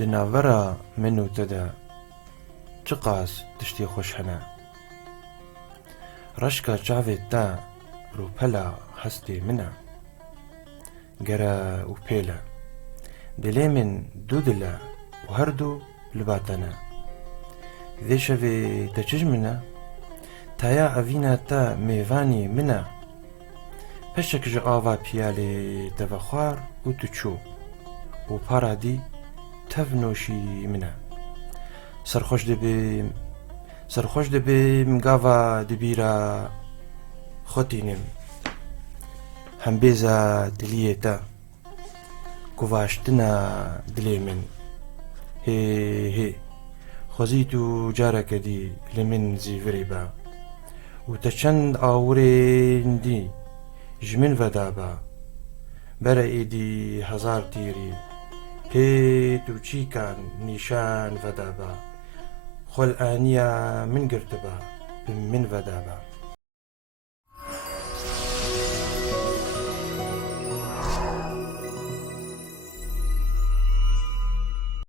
دناورا منو تدا چقاس تشتی خوش هنا رشكا چاوێت تا ڕووپەلا هەستێ منە گەرە و پێلە دلێ من دوو دلە و هەردوو لباتەنە vê şevê te çi ji min e taya evîna te mêvanê min e peşek ji ava piyalê te vexwar û tu çû û para dî tev noşî min e serxweş dibêm gava dibîra xwe tînim hembêza diliyê te guvaştina dilê min hê hê xwezî tu careke dî li min zîvirê be û te çend awirên dî ji min veda be bere êdî hezar tîrî pêt û çîkan nîşan veda be xwe li aniya min girtibe bi min veda be